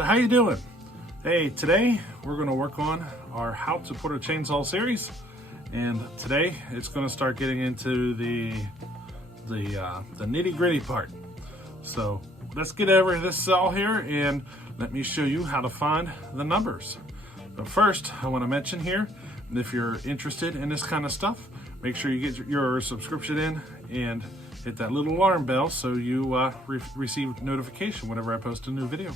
So how you doing? Hey, today we're going to work on our how to put a chainsaw series, and today it's going to start getting into the nitty-gritty part. So let's get over this saw here and let me show you how to find the numbers. But first, I want to mention here, if you're interested in this kind of stuff, make sure you get your subscription in and hit that little alarm bell so you receive notification whenever I post a new video.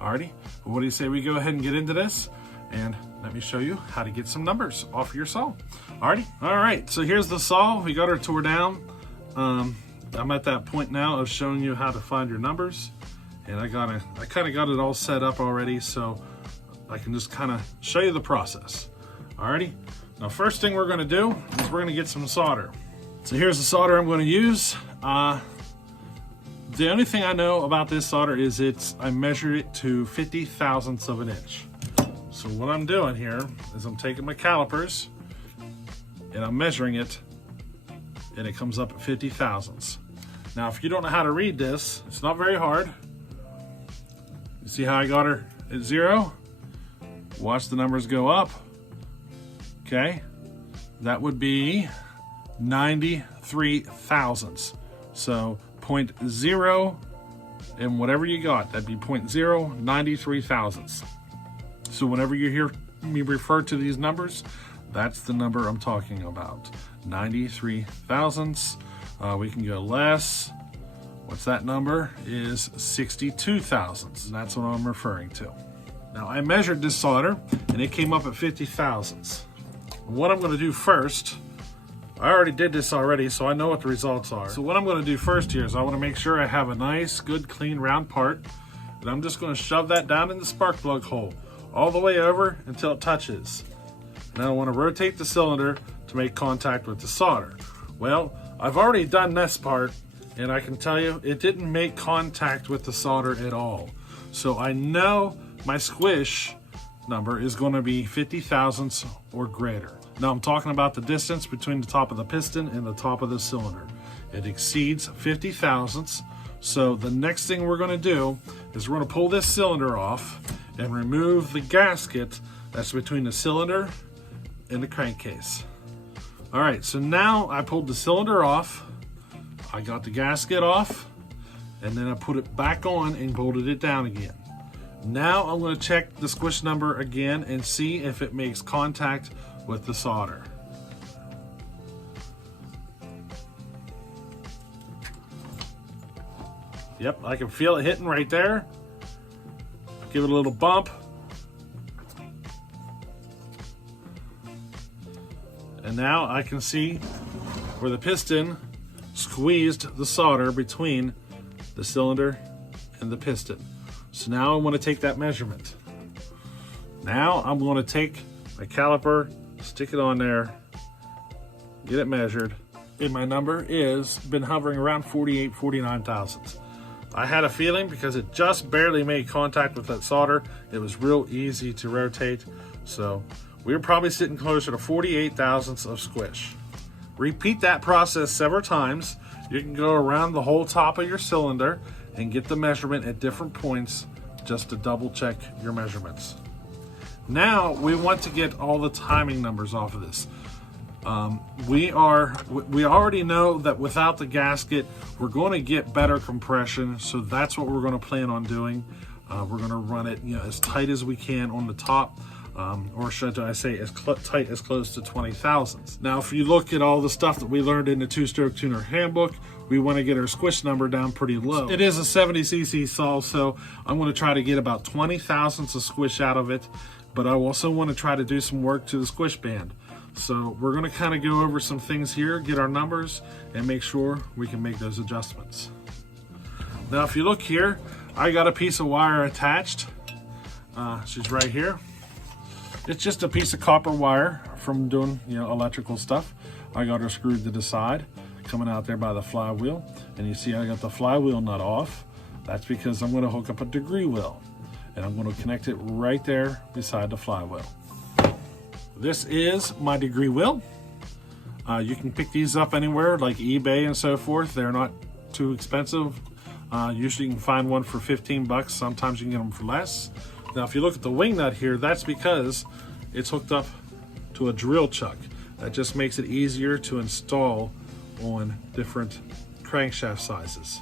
Alrighty, well, what do you say we go ahead and get into this, and let me show you how to get some numbers off your saw. Alrighty, alright, so here's the saw. We got her tore down. I'm at that point now of showing you how to find your numbers, and I kind of got it all set up already, so I can just kind of show you the process. Alrighty, now first thing we're going to do is we're going to get some solder. So here's the solder I'm going to use. The only thing I know about this solder is I measured it to 50 thousandths of an inch. So what I'm doing here is I'm taking my calipers and I'm measuring it, and it comes up at 50 thousandths. Now, if you don't know how to read this, it's not very hard. You see how I got her at 0? Watch the numbers go up. Okay, that would be 93 thousandths. So 0.0 and whatever you got, that'd be 0.093 thousandths. So whenever you hear me refer to these numbers, that's the number I'm talking about, 93 thousandths. We can go less. What's that number? Is 62 thousandths. That's what I'm referring to. Now, I measured this solder and it came up at 50 thousandths. What I'm going to do first, I already did this already, so I know what the results are. So what I'm going to do first here is I want to make sure I have a nice, good, clean, round part, and I'm just going to shove that down in the spark plug hole all the way over until it touches. Now I want to rotate the cylinder to make contact with the solder. Well, I've already done this part, and I can tell you it didn't make contact with the solder at all. So I know my squish number is going to be 50 thousandths or greater. Now I'm talking about the distance between the top of the piston and the top of the cylinder. It exceeds 50 thousandths. So the next thing we're going to do is we're going to pull this cylinder off and remove the gasket that's between the cylinder and the crankcase. All right, so now I pulled the cylinder off, I got the gasket off, and then I put it back on and bolted it down again. Now I'm going to check the squish number again and see if it makes contact with the solder. Yep, I can feel it hitting right there. Give it a little bump. And now I can see where the piston squeezed the solder between the cylinder and the piston. So now I want to take that measurement. Now I'm going to take my caliper, stick it on there, get it measured, and my number is been hovering around 49 thousandths. I had a feeling because it just barely made contact with that solder, it was real easy to rotate. So we were probably sitting closer to 48 thousandths of squish. Repeat that process several times. You can go around the whole top of your cylinder and get the measurement at different points just to double check your measurements. Now we want to get all the timing numbers off of this. We already know that without the gasket, we're going to get better compression, so that's what we're going to plan on doing. We're going to run it, as tight as we can on the top, or should I say as tight as close to 20 thousandths. Now, if you look at all the stuff that we learned in the Two-Stroke Tuner Handbook, we want to get our squish number down pretty low. It is a 70cc saw, so I'm going to try to get about 20 thousandths of squish out of it, but I also want to try to do some work to the squish band. So we're going to kind of go over some things here, get our numbers, and make sure we can make those adjustments. Now, if you look here, I got a piece of wire attached. She's right here. It's just a piece of copper wire from doing, electrical stuff. I got her screwed to the side, coming out there by the flywheel. And you see I got the flywheel nut off. That's because I'm going to hook up a degree wheel, and I'm going to connect it right there beside the flywheel. This is my degree wheel. You can pick these up anywhere like eBay and so forth. They're not too expensive. Usually you can find one for 15 bucks. Sometimes you can get them for less. Now, if you look at the wing nut here, that's because it's hooked up to a drill chuck. That just makes it easier to install on different crankshaft sizes.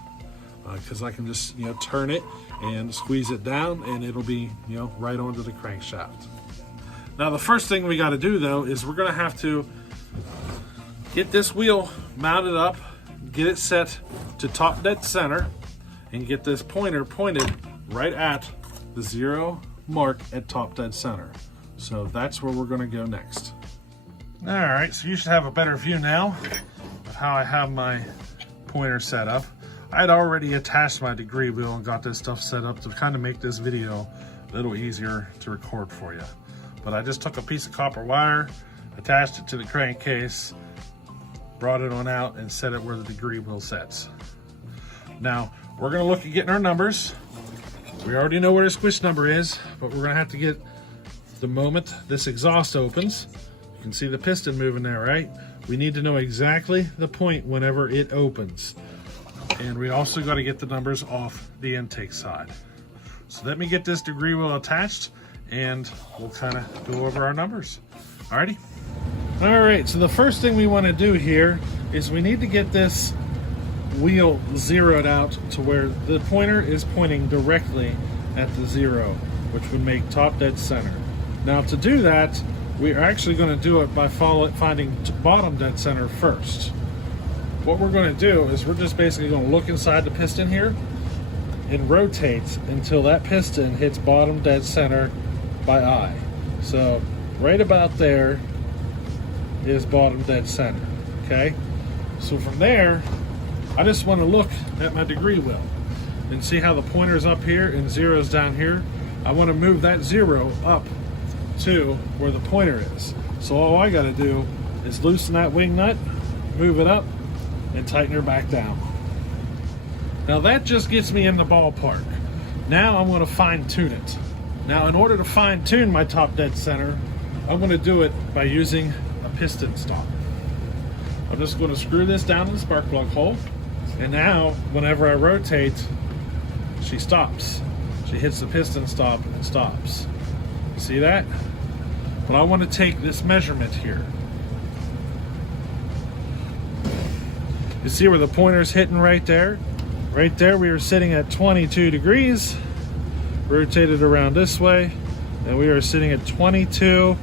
Because I can just, turn it and squeeze it down and it'll be, right onto the crankshaft. Now, the first thing we got to do though is we're going to have to get this wheel mounted up, get it set to top dead center, and get this pointer pointed right at the 0 mark at top dead center. So that's where we're going to go next. All right, so you should have a better view now of how I have my pointer set up. I had already attached my degree wheel and got this stuff set up to kind of make this video a little easier to record for you. But I just took a piece of copper wire, attached it to the crankcase, brought it on out, and set it where the degree wheel sets. Now, we're gonna look at getting our numbers. We already know where the squish number is, but we're gonna have to get the moment this exhaust opens. You can see the piston moving there, right? We need to know exactly the point whenever it opens. And we also got to get the numbers off the intake side. So let me get this degree wheel attached and we'll kind of go over our numbers. Alrighty. All right, so the first thing we want to do here is we need to get this wheel zeroed out to where the pointer is pointing directly at the 0, which would make top dead center. Now to do that, we are actually going to do it by finding bottom dead center first. What we're going to do is we're just basically going to look inside the piston here and rotate until that piston hits bottom dead center by eye. So right about there is bottom dead center, okay? So from there, I just want to look at my degree wheel and see how the pointer's up here and 0's down here. I want to move that 0 up to where the pointer is. So all I got to do is loosen that wing nut, move it up, and tighten her back down. Now that just gets me in the ballpark. Now I'm going to fine tune it. Now in order to fine tune my top dead center, I'm going to do it by using a piston stop. I'm just going to screw this down in the spark plug hole, and now whenever I rotate, she stops. She hits the piston stop and stops. See that? But I want to take this measurement here. You see where the pointer's hitting right there? Right there we are sitting at 22 degrees. Rotated around this way, and we are sitting at 22,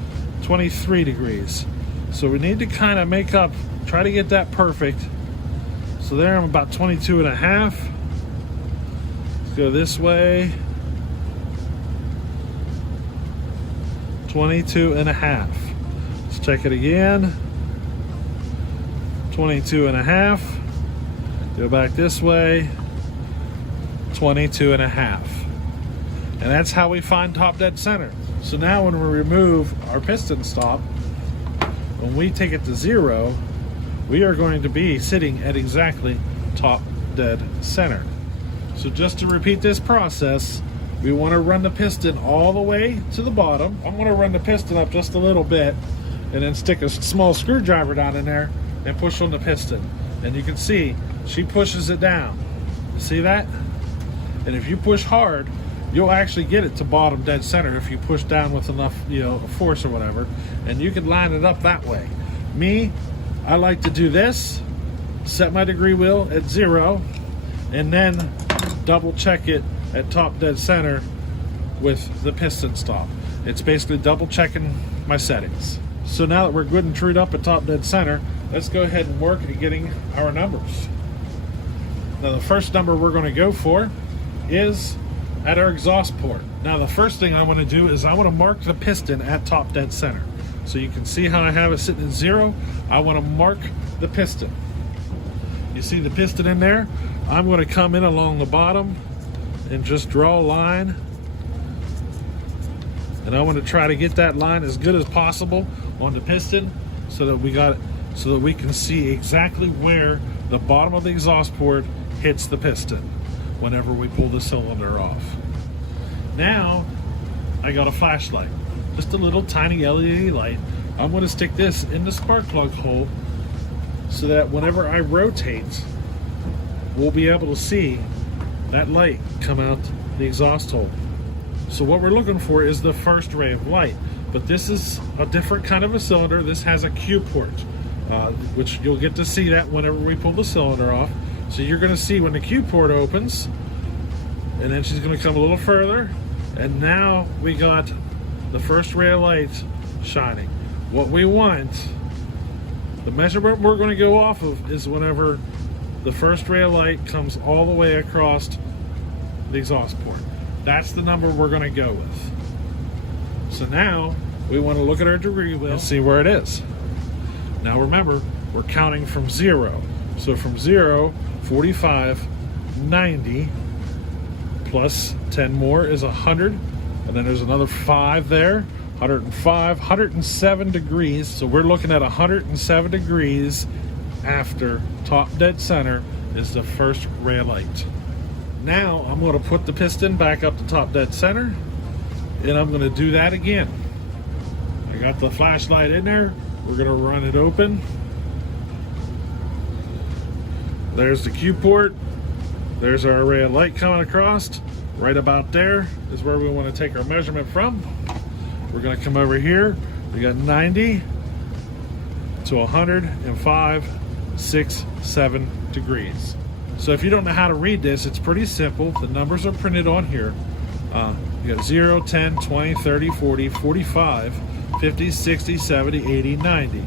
23 degrees. So we need to kind of make up, try to get that perfect. So there I'm about 22 and a half. Let's go this way. 22 and a half. Let's check it again. 22 and a half. Go back this way. 22 and a half. And that's how we find top dead center. So now when we remove our piston stop, when we take it to 0, we are going to be sitting at exactly top dead center. So just to repeat this process, we want to run the piston all the way to the bottom. I'm going to run the piston up just a little bit and then stick a small screwdriver down in there and push on the piston. And you can see she pushes it down. You see that? And if you push hard, you'll actually get it to bottom dead center if you push down with enough, force or whatever, and you can line it up that way. Me, I like to do this, set my degree wheel at 0, and then double check it at top dead center with the piston stop. It's basically double checking my settings. So now that we're good and trued up at top dead center, let's go ahead and work at getting our numbers. Now the first number we're going to go for is at our exhaust port. Now the first thing I want to do is I want to mark the piston at top dead center. So you can see how I have it sitting at 0. I want to mark the piston. You see the piston in there? I'm going to come in along the bottom and just draw a line. And I want to try to get that line as good as possible on the piston so that we can see exactly where the bottom of the exhaust port hits the piston whenever we pull the cylinder off. Now I got a flashlight, just a little tiny LED light. I'm going to stick this in the spark plug hole so that whenever I rotate, we'll be able to see that light come out the exhaust hole. So what we're looking for is the first ray of light. But this is a different kind of a cylinder. This has a Q port, which you'll get to see that whenever we pull the cylinder off. So you're going to see when the Q port opens, and then she's going to come a little further, and now we got the first ray of light shining. What we want, the measurement we're going to go off of, is whenever the first ray of light comes all the way across the exhaust port. That's the number we're going to go with. So now we want to look at our degree wheel and see where it is. Now remember, we're counting from 0. So from 0, 45, 90, plus 10 more is 100. And then there's another 5 there, 105, 107 degrees. So we're looking at 107 degrees after top dead center is the first ray of light. Now I'm going to put the piston back up to top dead center, and I'm going to do that again. I got the flashlight in there. We're going to run it open. There's the Q port. There's our ray of light coming across. Right about there is where we want to take our measurement from. We're going to come over here. We got 90 to 105, 6, 7 degrees. So if you don't know how to read this, it's pretty simple. The numbers are printed on here. You got 0, 10, 20, 30, 40, 45, 50, 60, 70, 80, 90.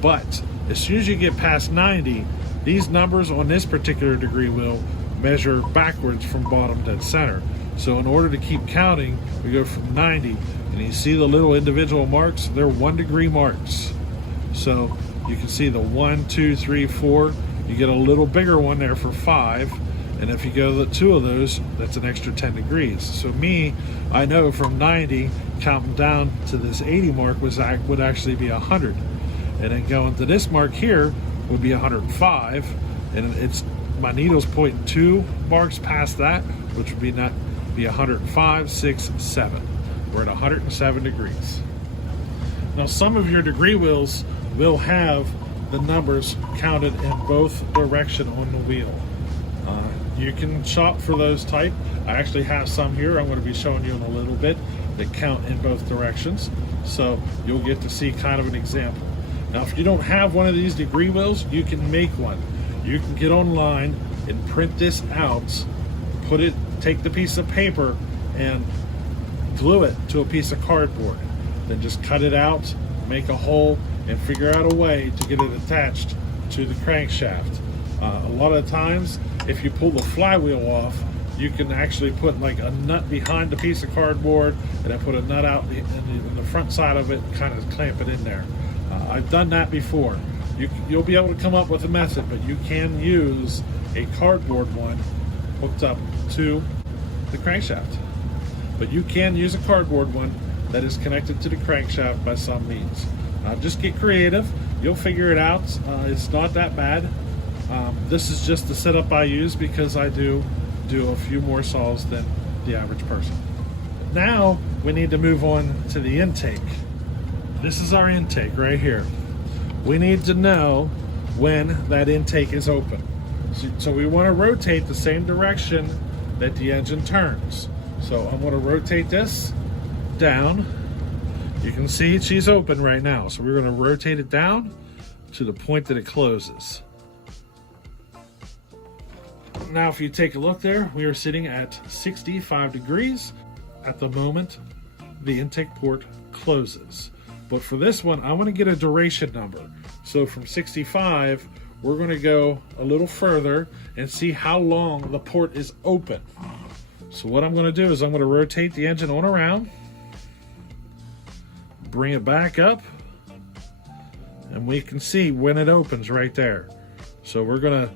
But as soon as you get past 90, these numbers on this particular degree wheel measure backwards from bottom dead center. So in order to keep counting, we go from 90, and you see the little individual marks, they're 1 degree marks. So you can see the 1, 2, 3, 4. You get a little bigger one there for 5, and if you go to 2 of those, that's an extra 10 degrees. So I know from 90 counting down to this 80 mark would actually be 100, and then going to this mark here would be 105, and my needle's pointing 2 marks past that, which would be 105, 6, 7. We're at 107 degrees. Now some of your degree wheels will have the numbers counted in both direction on the wheel. You can shop for those type. I actually have some here I'm going to be showing you in a little bit that count in both directions, so you'll get to see kind of an example. Now if you don't have one of these degree wheels, you can make one. You can get online and print this out, take the piece of paper and glue it to a piece of cardboard, then just cut it out, make a hole, and figure out a way to get it attached to the crankshaft. A lot of times, if you pull the flywheel off, you can actually put like a nut behind the piece of cardboard and then put a nut out in the front side of it and kind of clamp it in there. I've done that before. You'll be able to come up with a method, but you can use a cardboard one hooked up to the crankshaft. But you can use a cardboard one that is connected to the crankshaft by some means. Just get creative. You'll figure it out. It's not that bad. This is just the setup I use because I do a few more saws than the average person. Now we need to move on to the intake. This is our intake right here. We need to know when that intake is open. So we want to rotate the same direction that the engine turns. So I'm going to rotate this down. You can see she's open right now. So we're going to rotate it down to the point that it closes. Now if you take a look there, we are sitting at 65 degrees. At the moment, the intake port closes. But for this one, I want to get a duration number. So from 65, we're going to go a little further and see how long the port is open. So what I'm going to do is I'm going to rotate the engine on around, bring it back up, and we can see when it opens right there. So we're going to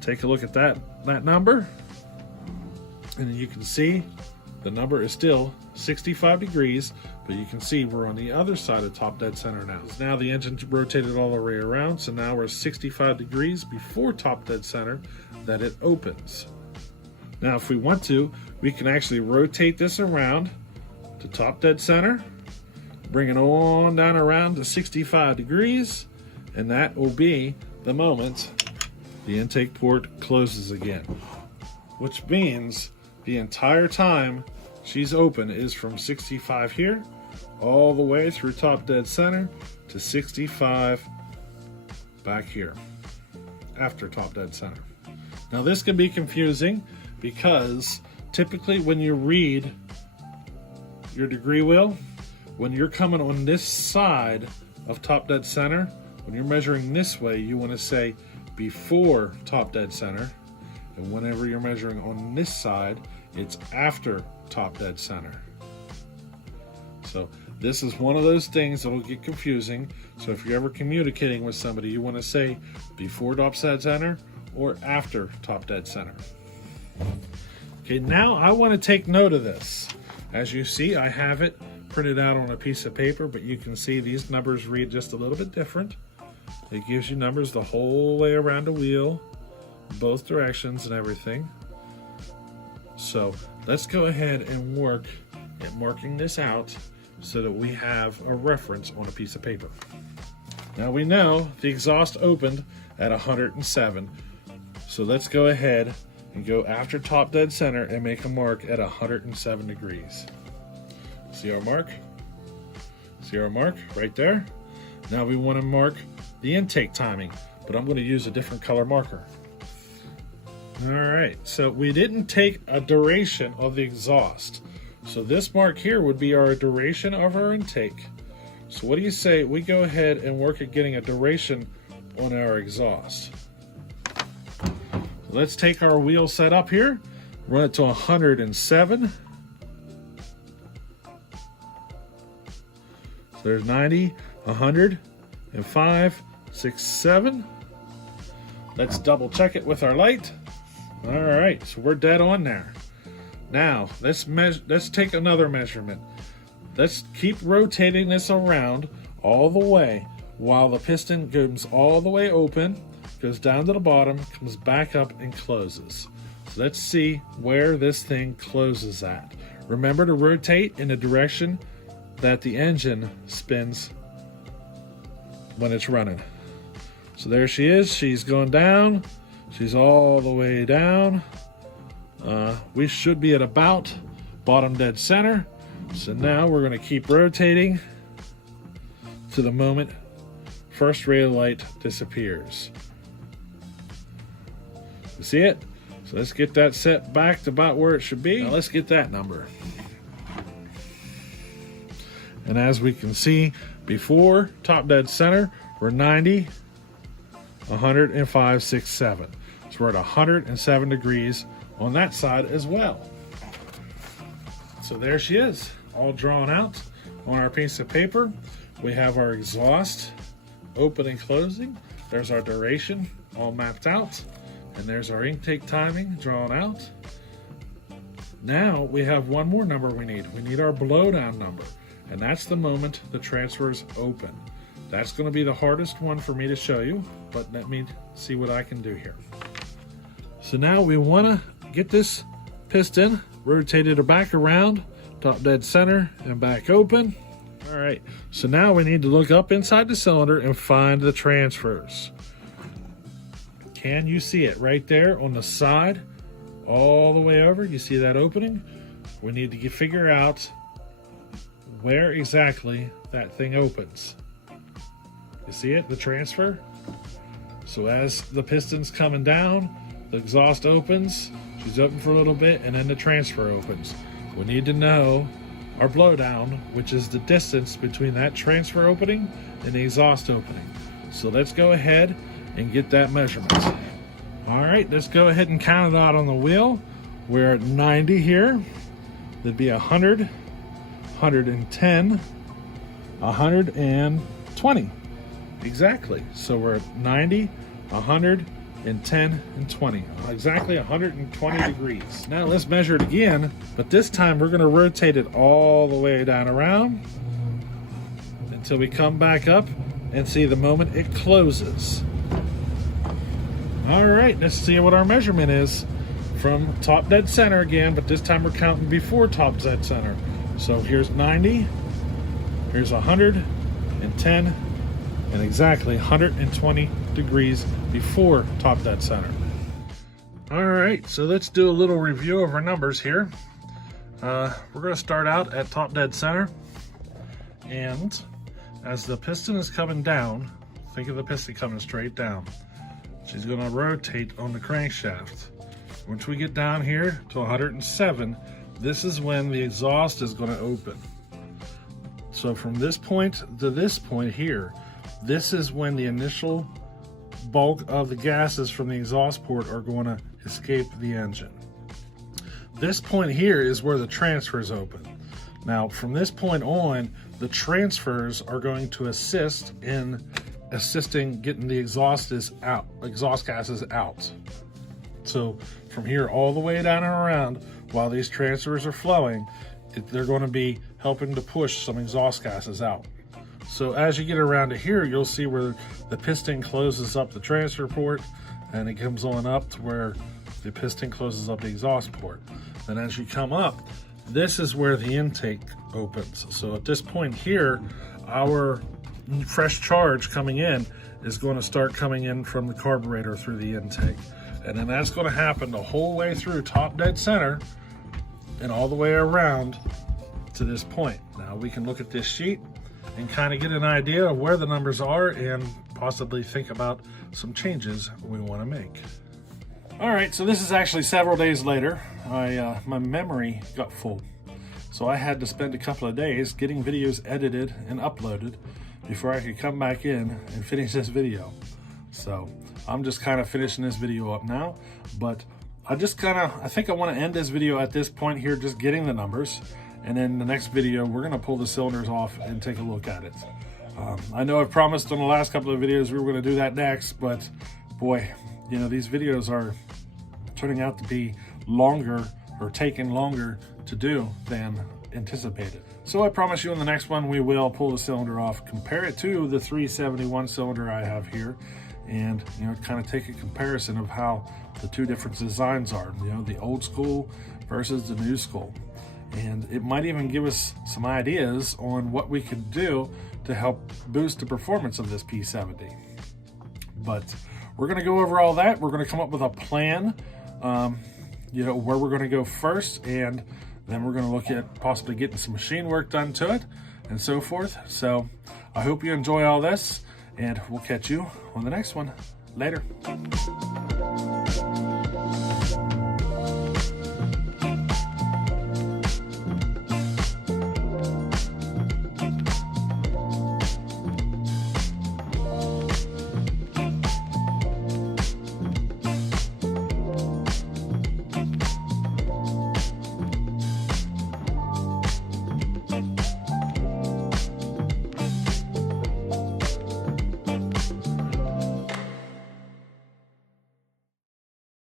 take a look at that number, and you can see the number is still 65 degrees, but you can see we're on the other side of top dead center now. Now the engine rotated all the way around, so now we're 65 degrees before top dead center that it opens. Now if we want to, we can actually rotate this around to top dead center, bring it on down around to 65 degrees, and that will be the moment the intake port closes again. which means the entire time she's open is from 65 here all the way through top dead center to 65 back here after top dead center. Now this can be confusing because typically when you read your degree wheel, when you're coming on this side of top dead center, when you're measuring this way, you want to say before top dead center, and whenever you're measuring on this side, it's after top dead center. So this is one of those things that will get confusing. So if you're ever communicating with somebody, you want to say before top dead center or after top dead center. Okay, now I want to take note of this. As you see, I have it printed out on a piece of paper, but you can see these numbers read just a little bit different. It gives you numbers the whole way around the wheel, both directions and everything. So let's go ahead and work at marking this out so that we have a reference on a piece of paper. Now we know the exhaust opened at 107. So let's go ahead and go after top dead center and make a mark at 107 degrees. See our mark? See our mark right there? Now we want to mark the intake timing, but I'm going to use a different color marker. All right, so we didn't take a duration of the exhaust. So this mark here would be our duration of our intake. So what do you say we go ahead and work at getting a duration on our exhaust? So let's take our wheel set up here, run it to 107. So there's 90, 100, and 5, 6, 7. Let's double check it with our light. All right, so we're dead on there. Now let's take another measurement. Let's keep rotating this around all the way while the piston goes all the way open, goes down to the bottom, comes back up and closes. So let's see where this thing closes at. Remember to rotate in the direction that the engine spins when it's running. So there she is. She's going down. She's all the way down. We should be at about bottom dead center. So now we're going to keep rotating to the moment first ray of light disappears. You see it? So let's get that set back to about where it should be. Now let's get that number. And as we can see, before top dead center, we're 90, 105, 6, 7. So we're at 107 degrees on that side as well. So there she is, all drawn out on our piece of paper. We have our exhaust open and closing. There's our duration all mapped out. And there's our intake timing drawn out. Now we have one more number we need. We need our blowdown number. And that's the moment the transfer is open. That's going to be the hardest one for me to show you, but let me see what I can do here. So now we want to get this piston rotated back around, top dead center, and back open. All right, so now we need to look up inside the cylinder and find the transfers. Can you see it right there on the side, all the way over? You see that opening? We need to figure out where exactly that thing opens. You see it, the transfer? So as the piston's coming down, the exhaust opens, she's open for a little bit, and then the transfer opens. We need to know our blowdown, which is the distance between that transfer opening and the exhaust opening. So let's go ahead and get that measurement. All right, let's go ahead and count it out on the wheel. We're at 90 here. That'd be 100, 110, 120. Exactly. So we're at 90, 100, and 10 and 20. Exactly 120 degrees. Now let's measure it again, but this time we're going to rotate it all the way down around until we come back up and see the moment it closes. All right, let's see what our measurement is from top dead center again, but this time we're counting before top dead center. So here's 90, here's 110, and exactly 120 degrees before top dead center. All right, so let's do a little review of our numbers here. We're going to start out at top dead center, and as the piston is coming down, think of the piston coming straight down. She's going to rotate on the crankshaft. Once we get down here to 107, this is when the exhaust is going to open. So from this point to this point here, this is when the initial bulk of the gases from the exhaust port are going to escape the engine. This point here is where the transfers open. Now from this point on, the transfers are going to assist in getting the exhaust gases out. So from here all the way down and around, while these transfers are flowing, they're going to be helping to push some exhaust gases out. So as you get around to here, you'll see where the piston closes up the transfer port, and it comes on up to where the piston closes up the exhaust port. Then as you come up, this is where the intake opens. So at this point here, our fresh charge coming in is going to start coming in from the carburetor through the intake. And then that's going to happen the whole way through top dead center and all the way around to this point. Now we can look at this sheet and kind of get an idea of where the numbers are and possibly think about some changes we want to make. All right, so this is actually several days later. My memory got full, so I had to spend a couple of days getting videos edited and uploaded before I could come back in and finish this video. So I'm just kind of finishing this video up now, but I think I want to end this video at this point here, just getting the numbers, and then the next video we're going to pull the cylinders off and take a look at it. I know I've promised on the last couple of videos we were going to do that next, but boy, you know, these videos are turning out to be longer, or taking longer to do than anticipated. So I promise you in the next one we will pull the cylinder off, compare it to the 371 cylinder I have here, and you know, kind of take a comparison of how the two different designs are, you know, the old school versus the new school. And it might even give us some ideas on what we could do to help boost the performance of this P70. But we're going to go over all that. We're going to come up with a plan, you know, where we're going to go first, and then we're going to look at possibly getting some machine work done to it and so forth. So I hope you enjoy all this, and we'll catch you on the next one. Later.